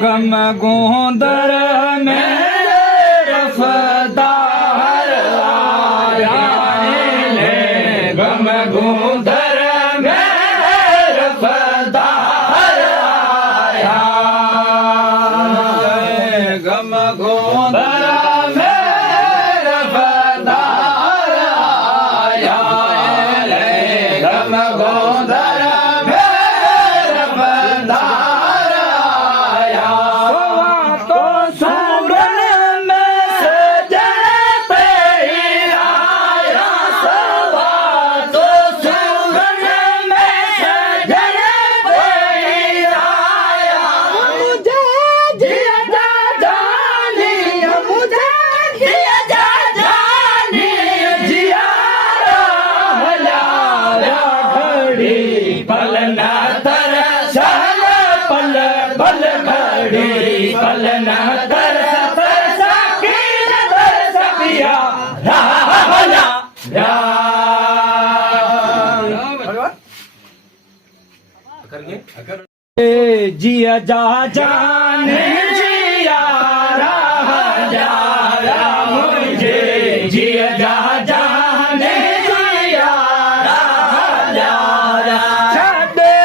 गम गोंदर में रफ़दार आया गम गोंदर में रफ़दार आया गम गोंदर में रफ़दार आया गम गोंदर में रफ़दार आया तो सूरन में सजन पे आया सवा तो सूरन में सजन पे आया मुझे जिया जा जानी मुझे जिया जा जानी जिया हला घड़ी पल न तरसल पल पल घड़ी पल न तरस तरसा की तरस पिया हला जिया जा जाने जिया जा मुझे जिया जा जाने जिया छड़े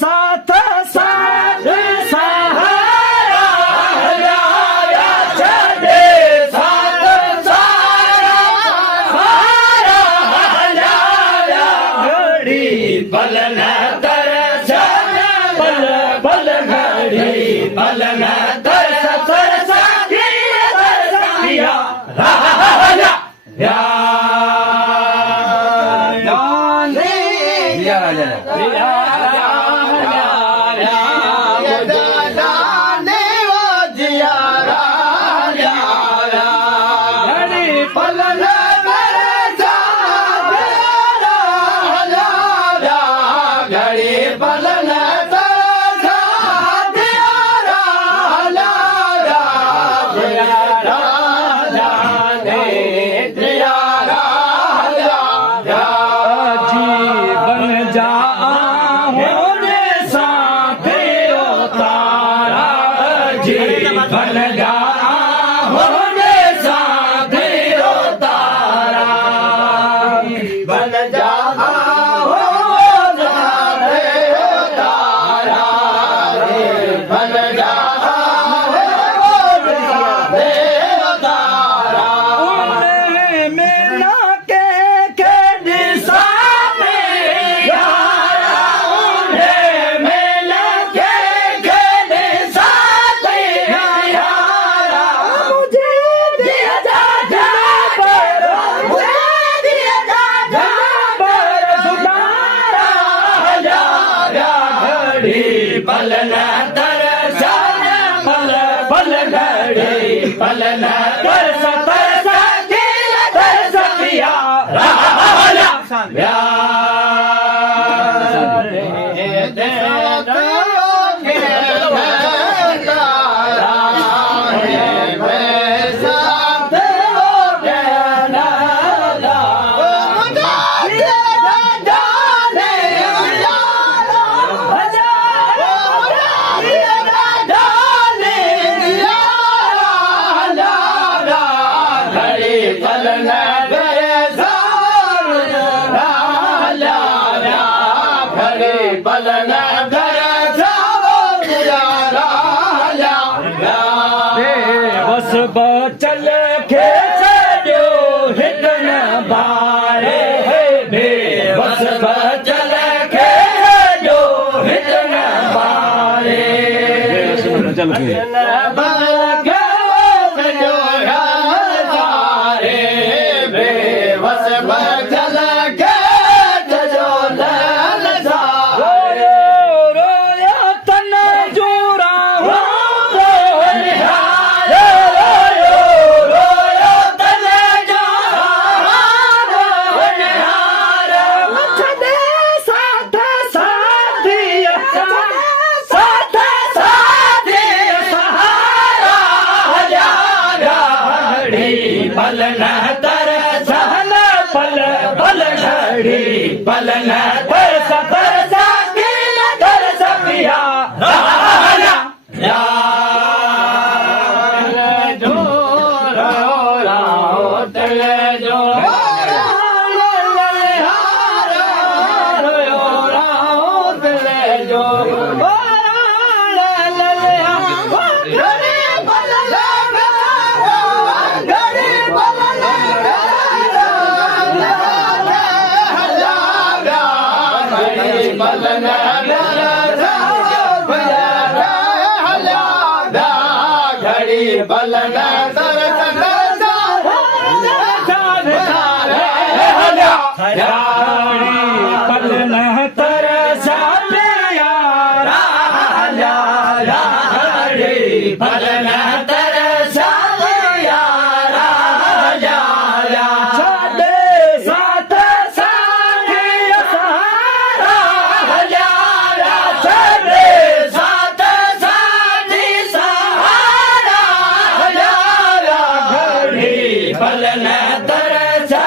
साथ साथ सहारा छड़े साथ सहारा घड़ी पल न तरस पल पल घड़ी पल न तरस तरस पिया बन जा होने साथी रो तारा बन जा हो साथी रो तारा बन जा हो साथी रो तारा उन्हें मिला के खेद साथे यारा उन्हें मिला के खेद साथे यारा मुझे दिया जा पर मुझे दिया जा पर दुलारा यारा घड़ी पल न तरसा पल पल घड़ी पल न तरसा तरसा तरसा पिया बस बचल खेच जो हितन बारे बस बचल खेच जो हितन बारे चल बस बचल खेच जो साथ घड़ी पल न तरस तरसा के तरस पिया राजा जो राओ तल जो घड़ी बलन तरस तरसा घड़ी बलन तरसा पिया राजा घड़ी बलन तरसा पिया राजा साथे साथ साथी सहारा साथे साथ साथी सहारा घड़ी बलन तरसा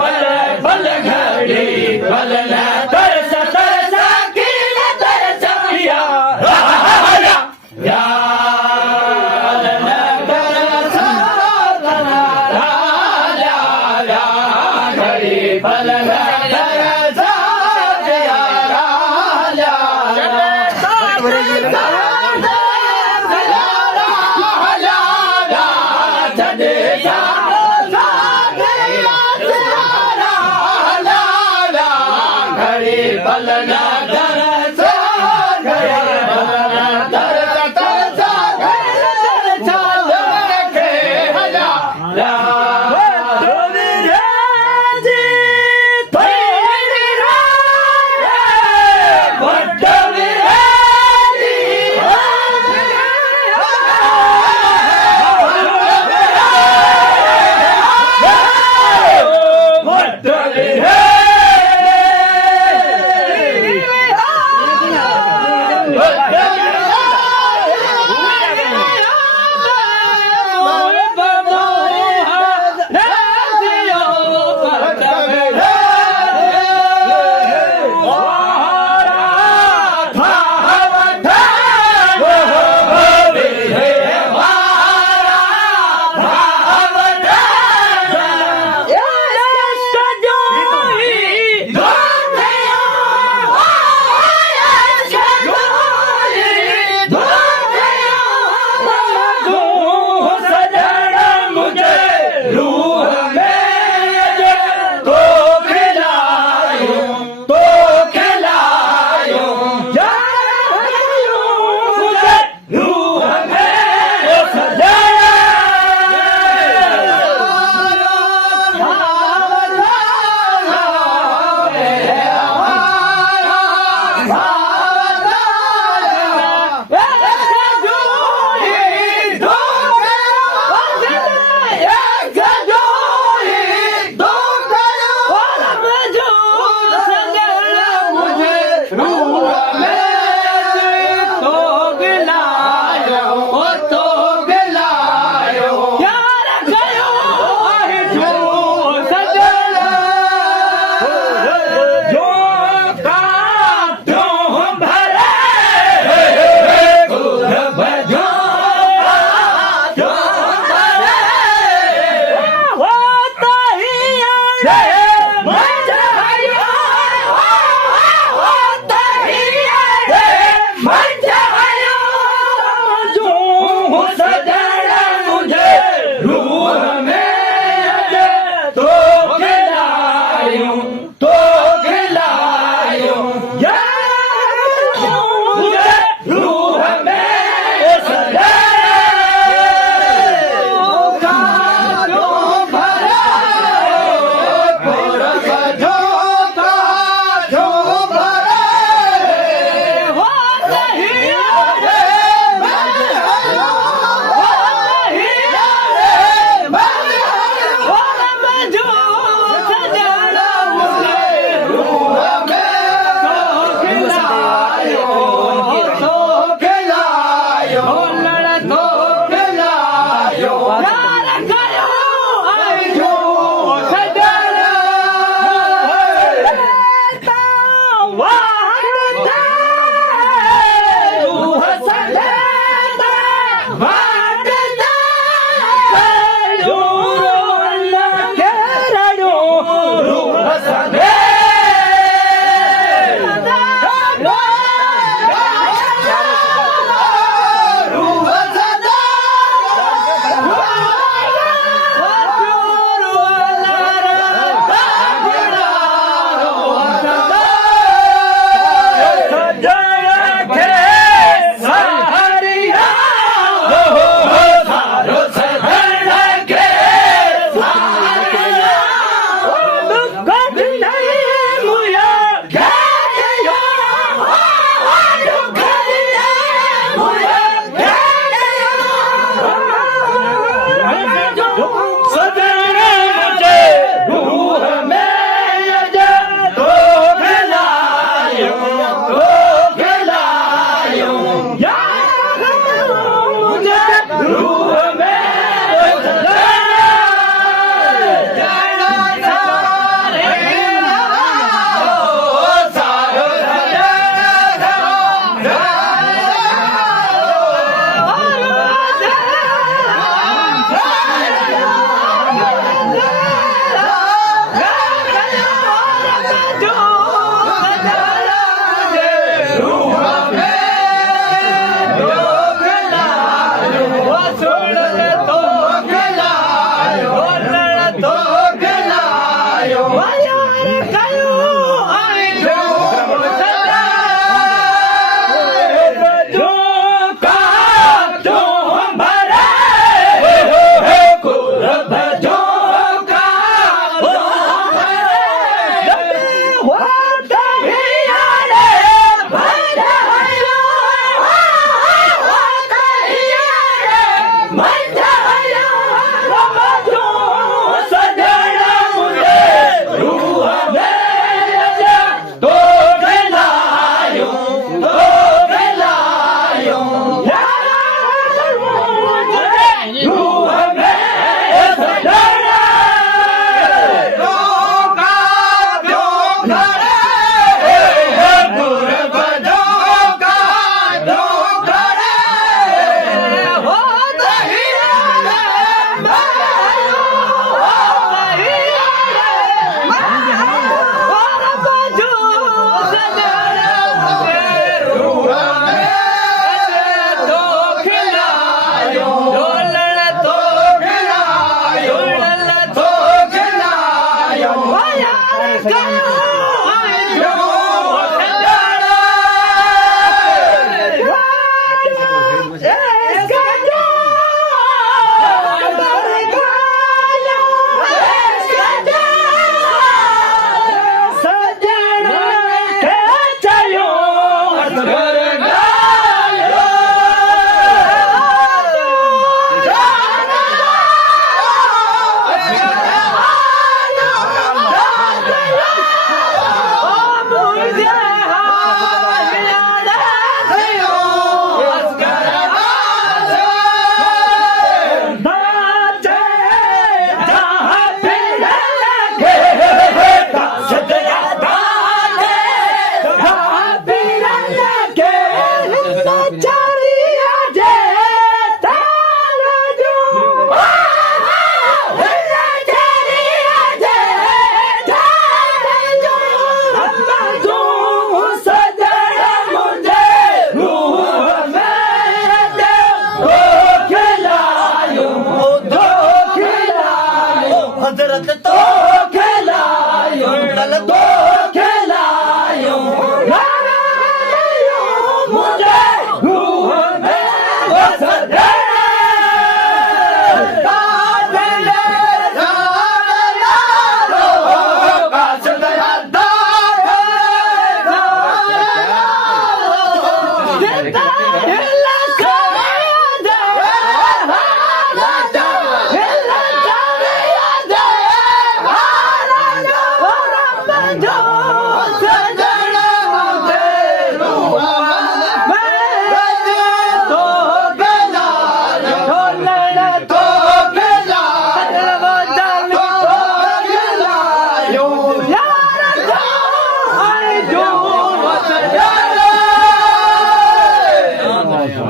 पल पल घड़ी बलन तरस तरसा की तरस पिया राजा बलन तरसा राजा घड़ी बलन तरसा पिया राजा घड़ी बलन तरसा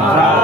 महाराज